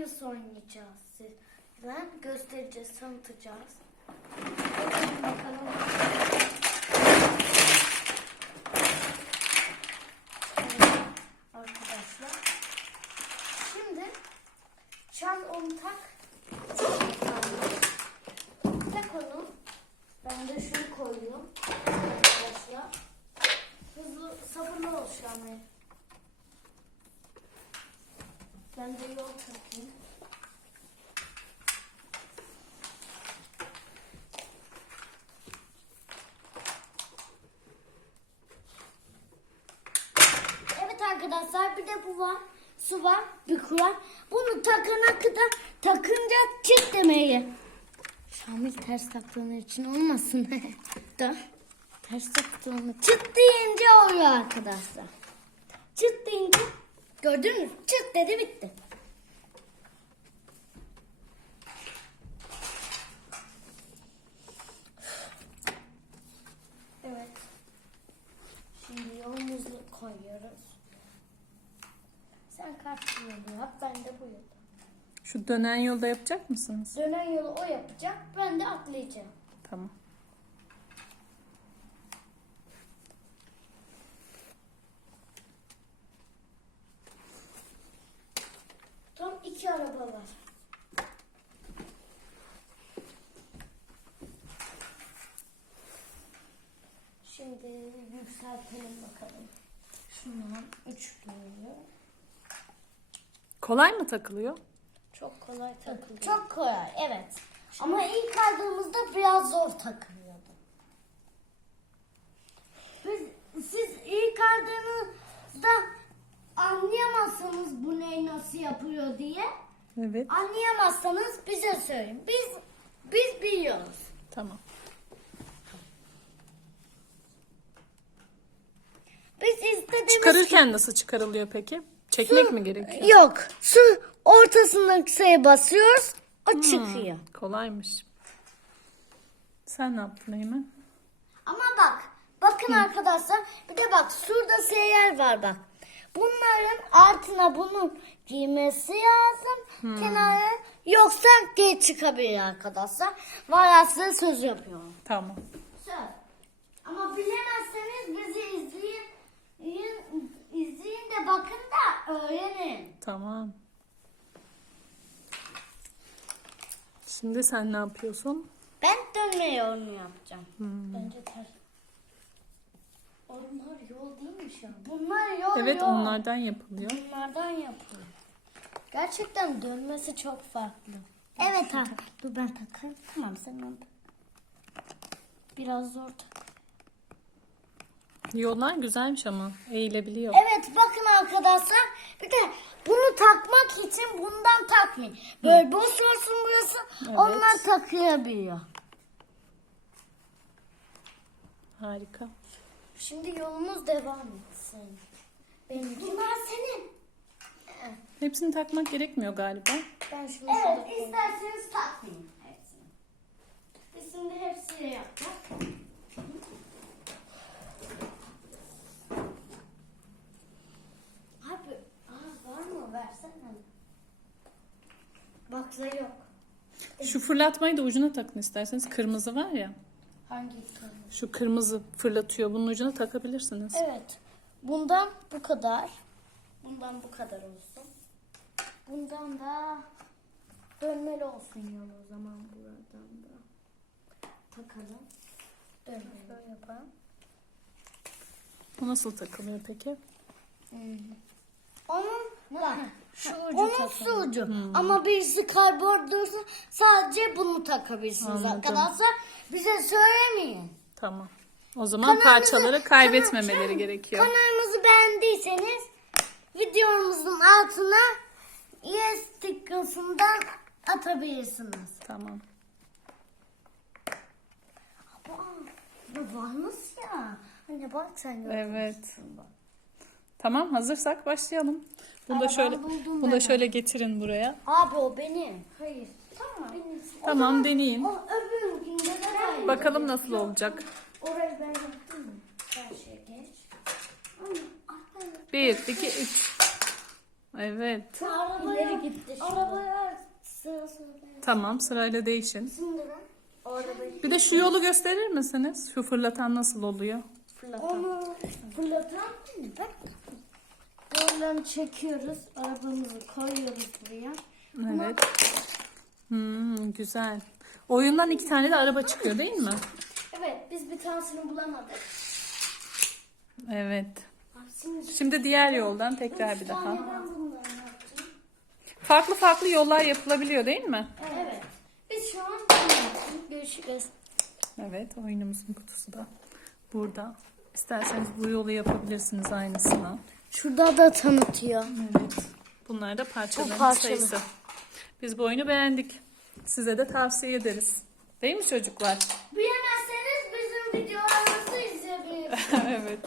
Among Us oynayacağız sizden. Göstereceğiz, tanıtacağız. Bakalım. Evet, arkadaşlar. Şimdi çal onu tak. Tak onu. Ben de şunu koyuyorum. Arkadaşlar. Hızlı sabırlı ol şu an. Ben de yol takayım. Evet arkadaşlar bir de bu var. Su var, bir kuvar. Bunu takana kadar takınca çıt demeyi. Şamil ters taktığın için olmasın. da ters taktığını çıt deyince oluyor arkadaşlar. Çıt deyince gördün mü? Çıt dedi bitti. Evet. Şimdi yolumuzu koyuyoruz. Sen karşı yolu yap, ben de bu yolu. Şu dönen yolda yapacak mısınız? Dönen yolu o yapacak, ben de atlayacağım. Tamam. Tam iki araba var. Şimdi yükseltelim bakalım. Şundan üç geliyor. Kolay mı takılıyor? Çok kolay takılıyor. Çok kolay evet. Ama ilk aldığımızda biraz zor takılıyordu. Biz, siz ilk aldığınızda anlayamazsanız bu neyi nasıl yapıyor diye Evet. anlayamazsanız bize söyleyin. Biz biz biliyoruz. Tamam. Biz istediğimiz Çıkarırken nasıl çıkarılıyor peki? Çekmek mi gerekiyor? Yok. Su ortasındaki sayı basıyoruz. O çıkıyor. Kolaymış. Sen ne yaptın Eymen? Ama bak. Bakın arkadaşlar. Bir de bak şurada seyyar var bak. Bunların altına bunu giymesi lazım. Kenara yoksa geç çıkabilir arkadaşlar. Var size söz yapıyorum. Tamam. Söz. Ama bilemezseniz bizi izleyin. izleyin, de bakın da öğrenin. Tamam. Şimdi sen ne yapıyorsun? Ben dönme yolunu yapacağım. Bence ters. Onlar yol değilmiş ya. Bunlar yol Evet yol. onlardan yapılıyor. Bunlardan yapılıyor. Gerçekten dönmesi çok farklı. Evet ha. Dur ben takayım. Tamam sen onu tak. Biraz zor tak. Yollar güzelmiş ama eğilebiliyor. Evet bakın arkadaşlar. Bir de bunu takmak için bundan takmayın. Böyle boş olsun burası. Evet. Onlar takılabiliyor. Harika. Şimdi yolumuz devam etsin. Benim Bunlar senin. Hepsini takmak gerekmiyor galiba. Ben şunu evet, isterseniz takmayın hepsini. Biz şimdi hepsini yapacağız. Abi, aa, var mı? Versene. Baksa yok. Şu fırlatmayı da ucuna takın isterseniz. Kırmızı var ya. Hangi kırmızı? Şu kırmızı fırlatıyor. Bunun ucuna takabilirsiniz. Evet. Bundan bu kadar. Bundan bu kadar olsun. Bundan da dönmeli olsun yol o zaman buradan da. Takalım. Dönmeli. Böyle yapalım. Bu nasıl takılıyor peki? Onun bak, şu ucu Onun şu ucu. Ama birisi karbon dursa sadece bunu takabilirsiniz Anladım. arkadaşlar. Bize söylemeyin. Tamam. O zaman parçaları kaybetmemeleri gerekiyor. Kanalımızı beğendiyseniz videomuzun altına yes tıkkasından atabilirsiniz. Tamam. Aa, bu varmış ya. Hani bak sen Evet. Tamam hazırsak başlayalım. Bunu da Ama şöyle ben buldum bunu da şöyle getirin buraya. Abi o benim. Hayır. Tamam. Benim. Tamam deneyin. O öbürünkünde de ben. Bakalım nasıl olacak. Orayı ben yaptım mı? Karşıya geç. Bir, iki, üç. Evet. Arabaya gitti. Arabaya sıra sıra. Tamam sırayla değişin. Şimdi ben orada Bir de şu yolu gösterir misiniz? Şu fırlatan nasıl oluyor? Onu fırlatan şimdi bak. Yollarını çekiyoruz. Arabamızı koyuyoruz buraya. Evet. Hmm, güzel. Oyundan iki tane de araba çıkıyor değil mi? Evet biz bir tanesini bulamadık. Evet. Şimdi Şimdi diğer yoldan tekrar bir daha. ben bunları yaptım. Farklı farklı yollar yapılabiliyor değil mi? Evet. Biz şu an bunu yaptık. Görüşürüz. Evet, oyunumuzun kutusu da burada. İsterseniz bu yolu yapabilirsiniz aynısını. Şurada da tanıtıyor. Evet. Bunlar da parçaların parçalı. sayısı. Biz bu oyunu beğendik. Size de tavsiye ederiz. Değil mi çocuklar? Beğenmezseniz bizim videolarımızı izleyebilirsiniz. evet.